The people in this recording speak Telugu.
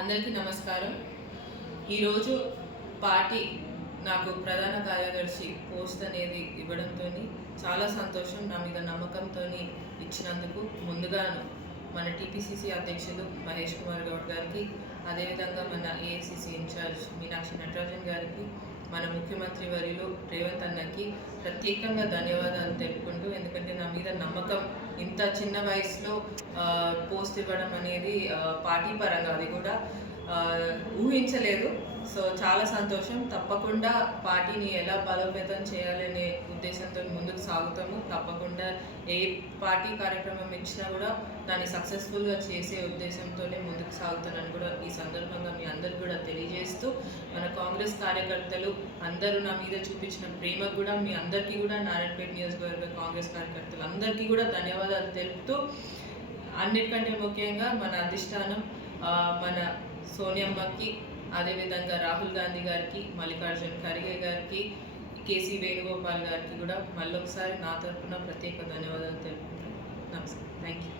అందరికీ నమస్కారం. ఈరోజు పార్టీ నాకు ప్రధాన కార్యదర్శి పోస్ట్ అనేది ఇవ్వడంతో చాలా సంతోషం. నా మీద నమ్మకంతో ఇచ్చినందుకు ముందుగాను మన టీపీసీసీ అధ్యక్షులు మహేష్ కుమార్ గౌడ్ గారికి, అదేవిధంగా మన ఏఐసీసీ ఇన్ఛార్జ్ మీనాక్షి నటరాజన్ గారికి, మన ముఖ్యమంత్రి వర్యులు రేవంత్ అన్నకి ప్రత్యేకంగా ధన్యవాదాలు తెలుపుకుంటూ, ఎందుకంటే నా మీద నమ్మకం ఇంత చిన్న వయసులో పోస్ట్ ఇవ్వడం అనేది పార్టీ పరంగా అది కూడా ఊహించలేదు. సో చాలా సంతోషం. తప్పకుండా పార్టీని ఎలా బలోపేతం చేయాలనే ఉద్దేశంతో ముందుకు సాగుతాము. తప్పకుండా ఏ పార్టీ కార్యక్రమం ఇచ్చినా కూడా దాన్ని సక్సెస్ఫుల్గా చేసే ఉద్దేశంతోనే ముందుకు సాగుతానని కూడా ఈ సందర్భంగా మీ అందరికి కూడా తెలియజేస్తూ, మన కాంగ్రెస్ కార్యకర్తలు అందరూ నా మీద చూపించిన ప్రేమకు కూడా మీ అందరికీ కూడా నారాయణపేట నియోజకవర్గ కాంగ్రెస్ కార్యకర్తలు అందరికీ కూడా ధన్యవాదాలు తెలుపుతూ, అన్నిటికంటే ముఖ్యంగా మన అధిష్టానం మన సోనియమ్మకి, అదేవిధంగా రాహుల్ గాంధీ గారికి, మల్లికార్జున్ ఖర్గే గారికి, కేసీ వేణుగోపాల్ గారికి కూడా మళ్ళొకసారి నా తరఫున ప్రత్యేక ధన్యవాదాలు తెలుపుతున్నాను. నమస్కారం. Thank you.